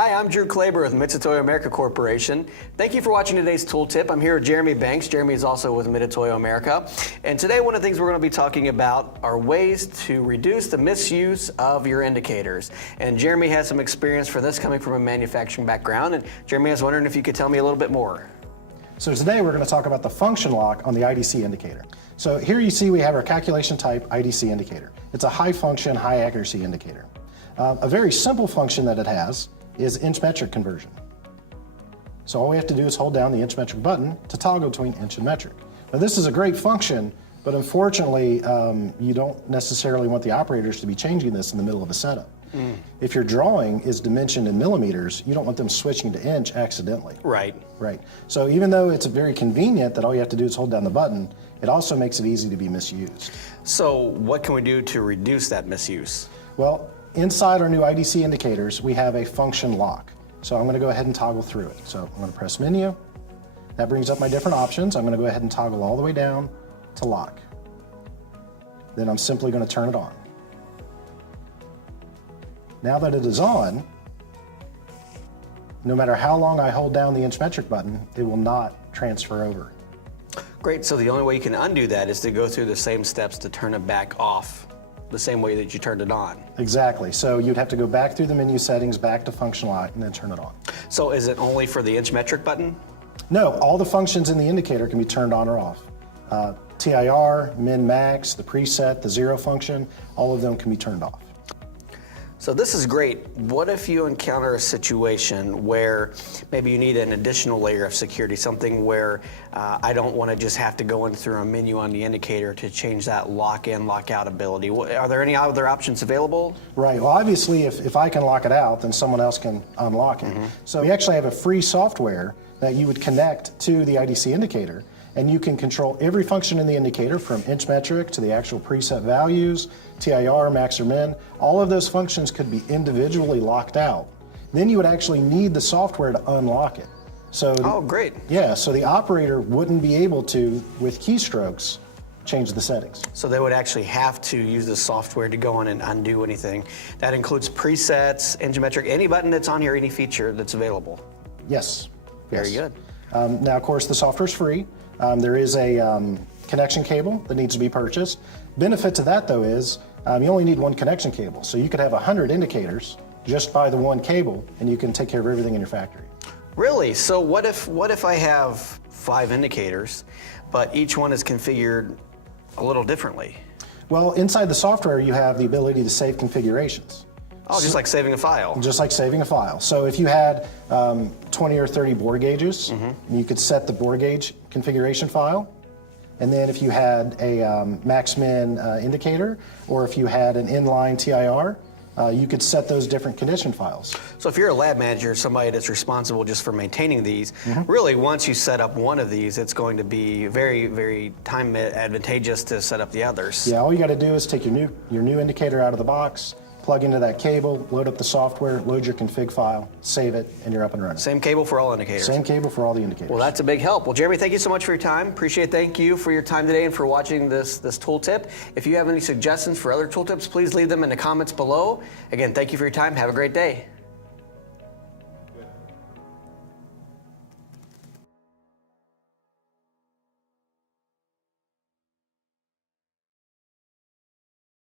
Hi, I'm Drew Klaber with Mitutoyo America Corporation. Thank you for watching today's tooltip. I'm here with Jeremy Banks. Jeremy is also with Mitutoyo America. And today one of the things we're going to be talking about are ways to reduce the misuse of your indicators. And Jeremy has some experience for this coming from a manufacturing background. And Jeremy, I was wondering if you could tell me a little bit more. So today we're going to talk about the function lock on the ID-C indicator. So here you see we have our calculation type ID-C indicator. It's a high function, high accuracy indicator. A very simple function that it has is inch metric conversion. So all we have to do is hold down the inch metric button to toggle between inch and metric. Now this is a great function, but unfortunately you don't necessarily want the operators to be changing this in the middle of a setup. If your drawing is dimensioned in millimeters, you don't want them switching to inch accidentally. Right. Right. So even though it's very convenient that all you have to do is hold down the button, it also makes it easy to be misused. So what can we do to reduce that misuse? Well, inside our new ID-C indicators, we have a function lock. So I'm going to go ahead and toggle through it. So I'm going to press menu. That brings up my different options. I'm going to go ahead and toggle all the way down to lock. Then I'm simply going to turn it on. Now that it is on, no matter how long I hold down the inch metric button, it will not transfer over. Great, so the only way you can undo that is to go through the same steps to turn it back off, the same way that you turned it on. Exactly, so you'd have to go back through the menu settings, back to function lock, and then turn it on. So is it only for the inch metric button? No, all the functions in the indicator can be turned on or off. TIR, min, max, the preset, the zero function, all of them can be turned off. So this is great. What if you encounter a situation where maybe you need an additional layer of security, something where I don't want to just have to go in through a menu on the indicator to change that lock-in, lock-out ability. Are there any other options available? Right, well obviously if I can lock it out, then someone else can unlock it. So we actually have a free software that you would connect to the ID-C indicator, and you can control every function in the indicator from inch metric to the actual preset values, TIR, max or min. All of those functions could be individually locked out. Then you would actually need the software to unlock it. So oh, great. Yeah, so the operator wouldn't be able to, with keystrokes, change the settings. So they would actually have to use the software to go in and undo anything. That includes presets, inch metric, any button that's on here, any feature that's available. Yes. Very good. Now, of course, the software is free. There is a connection cable that needs to be purchased. Benefit to that, though, is you only need one connection cable. So you could have 100 indicators just by the one cable, and you can take care of everything in your factory. Really? So what if I have 5 indicators, but each one is configured a little differently? Well, inside the software, you have the ability to save configurations. Oh, just like saving a file. Just like saving a file. So if you had 20 or 30 bore gauges, you could set the bore gauge configuration file. And then if you had a max-min indicator, or if you had an inline TIR, you could set those different condition files. So if you're a lab manager, somebody that's responsible just for maintaining these, really once you set up one of these, it's going to be very, very time advantageous to set up the others. Yeah, all you got to do is take your new indicator out of the box, plug into that cable, load up the software, load your config file, save it, and you're up and running. Same cable for all indicators? Same cable for all the indicators. Well, that's a big help. Well, Jeremy, thank you so much for your time. Thank you for your time today and for watching this tooltip. If you have any suggestions for other tooltips, please leave them in the comments below. Again, thank you for your time. Have a great day.